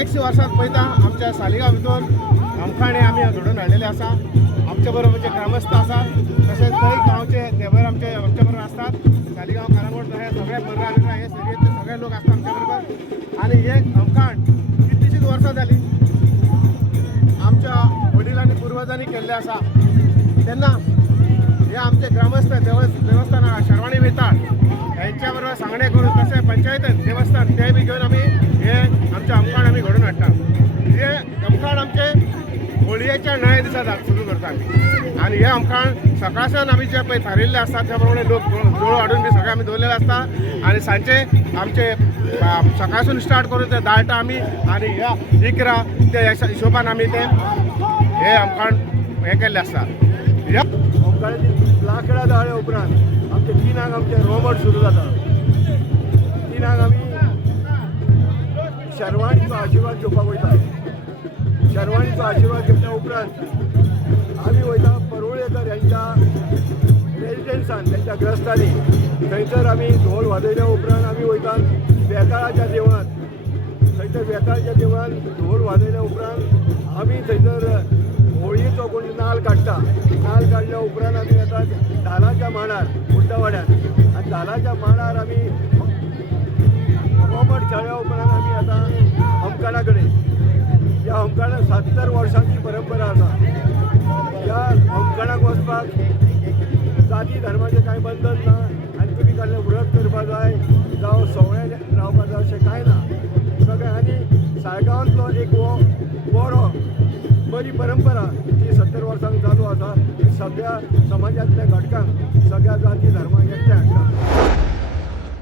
Next वर्सात पळयता आमच्या सालिगांव भितर आमखाणे आमी घडोवन हाडलेले आसा। आमच्या बरोबर म्हणजे ग्रामस्थ आसा, तशेंच काही गांवचे देवर आमच्या बरोबर असतात। सालिगांव कारांगोट हे सगळे बरोबर आलेले हे सगळे सगळे लोक असतात आमच्या बरोबर। आणि हे आमखाण कितलीशीच वर्सां जाली आमच्या वडिलांनी पूर्वजांनी केल्ले आसा। तेन्ना हे आमचे ग्रामस्थ देवस्थान शर्वाणी वेताळ यांच्या बरोबर सांगणे करून तसे पंचायत देवस्थान ते बी घेऊन आम्ही हे आमचे आमखाण आम्ही घडून हाडटा। हे आमखाण आमचे होळयेच्या नव्या दिसा सुरू करता आमी। आणि हे आमखाण सकाळसान आमी जे पळय थारिल्ले आसता त्या प्रमाणे लोक दोळ हाडून बी सगळे आमी दवरलेले आसता। आणि सांजचे आमचे सकाळसून स्टार्ट करून ते दाळटा आमी आणि ह्या इकरा ते हिशोबान आमी ते हे आमखाण हे केल्ले आसता। ह्या आमखाणाची लाकडां दाळे उपरांत आमचे तिनांक आमचे रोमट सुरू जाता। तिनांक आमी शर्वाणीचो आशिर्वाद घेवपाक वयता। शर्वाणीचो आशिर्वाद घेतल्या उपरांत आमी वयता परुळेकर यांच्या रेजिडेन्सान त्यांच्या ग्रस्तांनी थंयसर आमी ढोल वाजयल्या उपरांत आमी वयता बेताळाच्या देवळांत। थंयसर बेताळाच्या देवळांत ढोल वाजयल्या उपरांत आमी थंयसर होळयेचो कोण नाल काडटा। नाल काडल्या उपरांत आमी येतात धालाच्या मांडार मुड्डावाड्यात आनी धालाच्या मांडार आमी रोमट खेळ्या उपरांत आमी आतां आमखाणा कडेन। ह्या आमखाणाक 70 वर्सांची परंपरा आसा। ह्या आमखाणाक वचपाक जाती धर्माचें कांय बंधन ना आनी तुमी कसलें व्रत करपा जाय जावं सवय रावपा जाय अशें कांय ना। सगळें आनी साळगांवांतलो एक हो बरो बरी परंपरा जी 70 वर्सांक चालू आसा। सगळ्या समाजांतल्या घटकांक सगळ्या जाती धर्माक